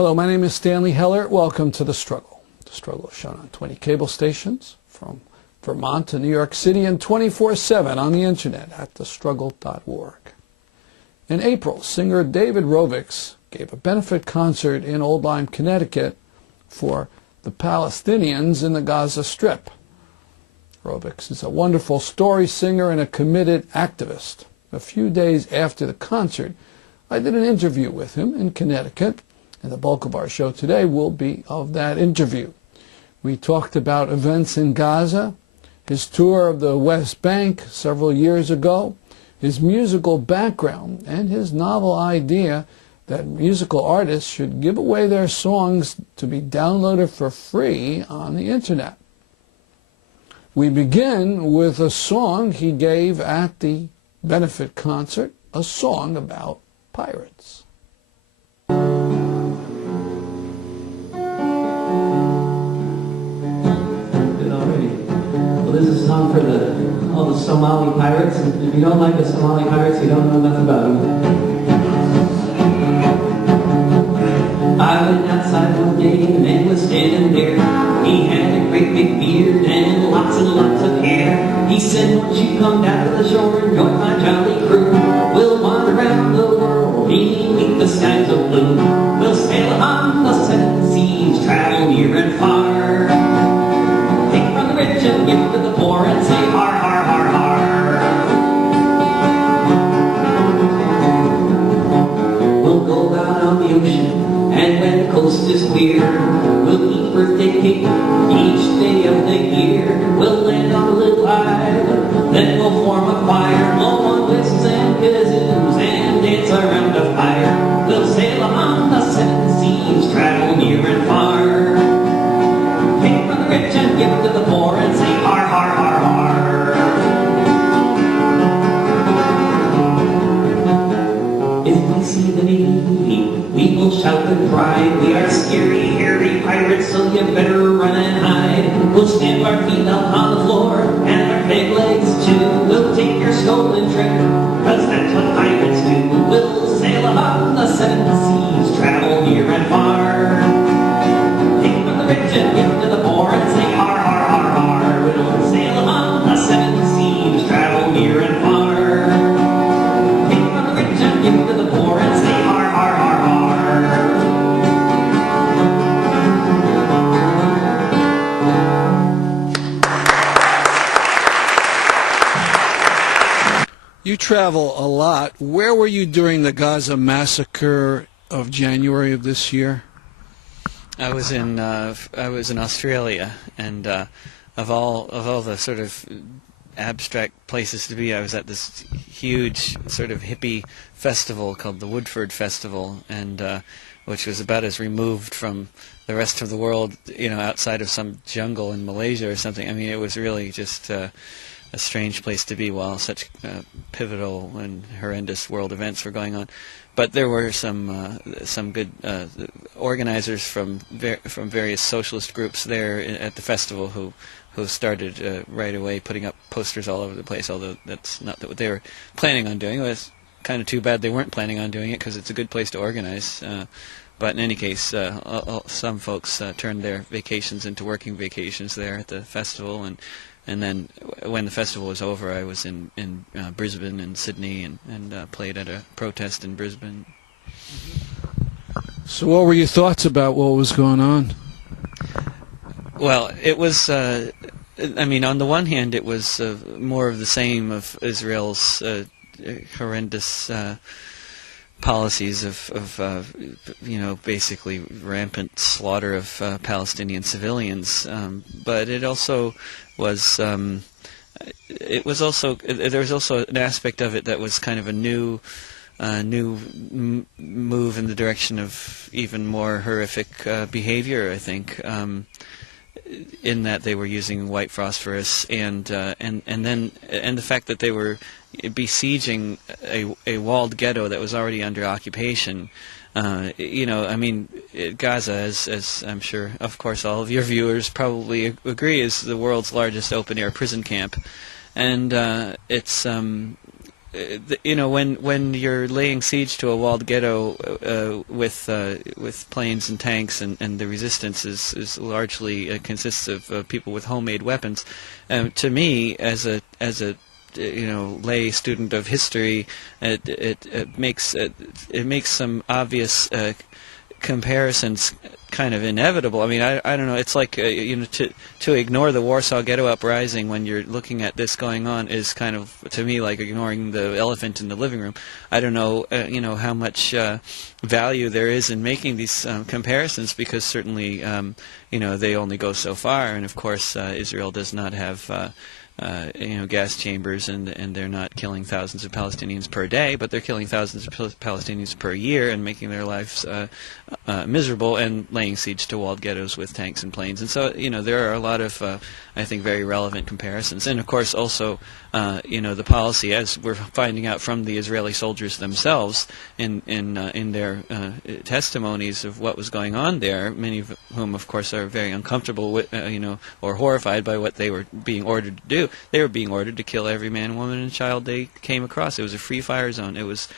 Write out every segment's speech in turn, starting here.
Hello, my name is Stanley Heller. Welcome to The Struggle. The Struggle is shown on 20 cable stations from Vermont to New York City and 24/7 on the internet at thestruggle.org. In April, singer David Rovics gave a benefit concert in Old Lyme, Connecticut for the Palestinians in the Gaza Strip. Rovics is a wonderful story singer and a committed activist. A few days after the concert, I did an interview with him in Connecticut, and the bulk of our show today will be of that interview. We talked about events in Gaza, his tour of the West Bank several years ago, his musical background, and his novel idea that musical artists should give away their songs to be downloaded for free on the internet. We begin with a song he gave at the benefit concert, a song about pirates. This is a song for all the Somali pirates, and if you don't like the Somali pirates, you don't know enough about them. I went outside one day and a man was standing there. He had a great big beard and lots of hair. He said, won't you come down to the shore and join my jolly crew? We'll wander around the world beneath the skies of blue. We'll sail on the seven seas, travel near and far. Rich and give to the poor and say har har har har. We'll go out on the ocean, and when the coast is clear, we'll eat birthday cake each day of the year. We'll land on a little island, then we'll form a choir, blow on whistles and kazoos and dance around a fire. We'll sail on the seven seas, travel near and far. Take from the rich and give to the poor and say har har har har. If we see the Navy, we will shout and cry. We are scary, hairy pirates, so you better run and hide. We'll stamp our feet up on the floor and our peg legs too. We'll take your stolen trick, 'cause that's what pirates do. We'll sail on the seven seas, travel near and far. Take from the rich and give to the poor and say har har har har. We'll sail on the seven seas, travel near and far. Take from the rich and give to the poor and say har har har har. You travel a lot. Where were you during the Gaza massacre of January of this year? I was in Australia, and of all the sort of abstract places to be, I was at this huge sort of hippie festival called the Woodford Festival, and which was about as removed from the rest of the world, outside of some jungle in Malaysia or something. I mean, it was really just a strange place to be while such pivotal and horrendous world events were going on. But there were some good organizers from various socialist groups there at the festival who started right away putting up posters all over the place. Although that's not what they were planning on doing. It was kind of too bad they weren't planning on doing it, because it's a good place to organize. But in any case, some folks turned their vacations into working vacations there at the festival, and then when the festival was over, I was in Brisbane and Sydney and played at a protest in Brisbane. So what were your thoughts about what was going on? Well, it was, on the one hand, it was more of the same of Israel's horrendous policies of basically rampant slaughter of Palestinian civilians. But it also was there was also an aspect of it that was kind of a new move in the direction of even more horrific behavior, I think, in that they were using white phosphorus and the fact that they were besieging a walled ghetto that was already under occupation. Gaza, as I'm sure, of course, all of your viewers probably agree, is the world's largest open-air prison camp, and it's when you're laying siege to a walled ghetto with planes and tanks, and the resistance is largely consists of people with homemade weapons. To me, as a lay student of history, it makes some obvious comparisons kind of inevitable. I mean, I don't know. It's like to ignore the Warsaw Ghetto Uprising when you're looking at this going on is kind of, to me, like ignoring the elephant in the living room. I don't know how much value there is in making these comparisons, because certainly they only go so far, and of course Israel does not have gas chambers, and they're not killing thousands of Palestinians per day, but they're killing thousands of Palestinians per year and making their lives miserable and laying siege to walled ghettos with tanks and planes. And so, there are a lot of, I think, very relevant comparisons. And of course, also, the policy, as we're finding out from the Israeli soldiers themselves in their testimonies of what was going on there, many of whom, of course, are very uncomfortable with, or horrified by what they were being ordered to do. They were being ordered to kill every man, woman, and child they came across. It was a free fire zone. It was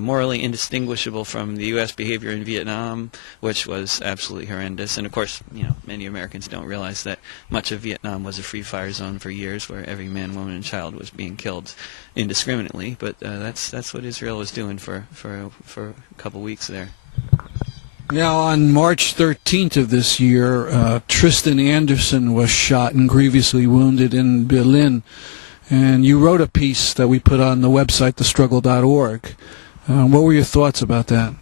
morally indistinguishable from the U.S. behavior in Vietnam, which was absolutely horrendous. And of course, many Americans don't realize that much of Vietnam was a free fire zone for years, where every man, woman, and child was being killed indiscriminately. But that's what Israel was doing for a couple weeks there. Now, on March 13th of this year, Tristan Anderson was shot and grievously wounded in Berlin. And you wrote a piece that we put on the website, thestruggle.org. What were your thoughts about that?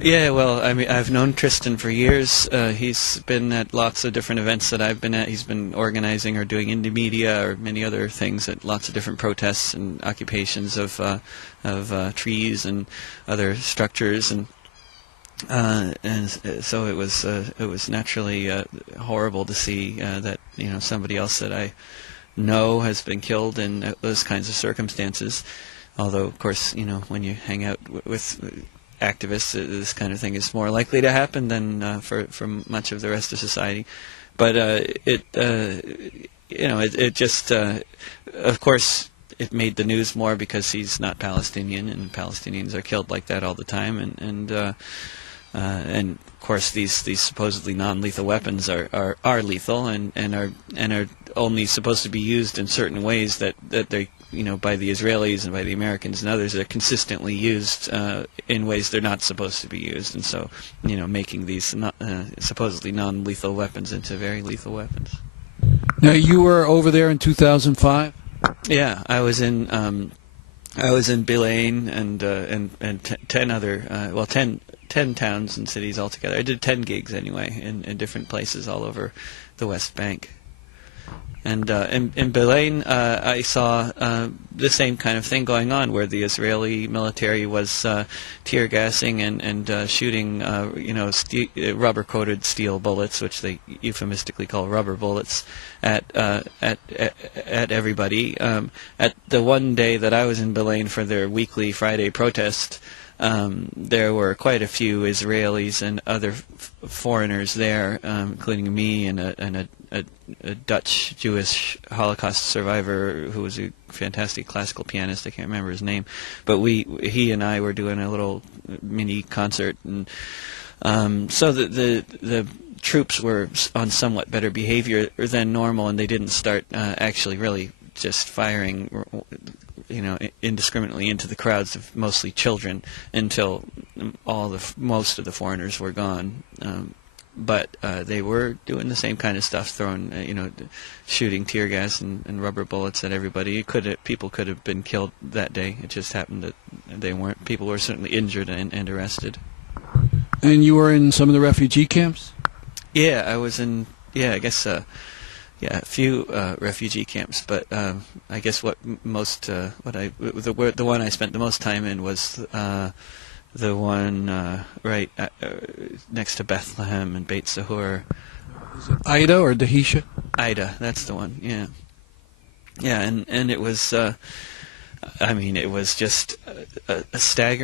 Yeah, well, I mean, I've known Tristan for years. He's been at lots of different events that I've been at. He's been organizing or doing indie media or many other things at lots of different protests and occupations of trees and other structures, and so it was naturally horrible to see that somebody else that I know has been killed in those kinds of circumstances. Although, of course, when you hang out with activists, this kind of thing is more likely to happen than for much of the rest of society. But it just, of course, it made the news more because he's not Palestinian, and Palestinians are killed like that all the time, and of course these supposedly non-lethal weapons are lethal and are only supposed to be used in certain ways that they by the Israelis and by the Americans and others are consistently used in ways they're not supposed to be used, and so making these supposedly non-lethal weapons into very lethal weapons. Now, you were over there in 2005? Yeah, I was in Bil'ain and 10 other 10 towns and cities altogether. I did 10 gigs anyway in different places all over the West Bank. And in Bil'ain, I saw the same kind of thing going on, where the Israeli military was tear gassing and shooting, rubber-coated steel bullets, which they euphemistically call rubber bullets, at everybody. At the one day that I was in Bil'ain for their weekly Friday protest, there were quite a few Israelis and other foreigners there, including me and a Dutch Jewish Holocaust survivor who was a fantastic classical pianist. I can't remember his name, but he and I were doing a little mini concert, and so the troops were on somewhat better behavior than normal, and they didn't start actually really just firing indiscriminately into the crowds of mostly children until most of the foreigners were gone. But they were doing the same kind of stuff, throwing, shooting tear gas and rubber bullets at everybody. People could have been killed that day. It just happened that they weren't. People were certainly injured and arrested. And you were in some of the refugee camps? Yeah, I was in. Yeah, I guess. A few refugee camps, but I guess the one I spent the most time in was the one right next to Bethlehem and Beit Sahur. Is it Ida or Dahisha? Ida, that's the one. Yeah, and it was. It was just a staggering.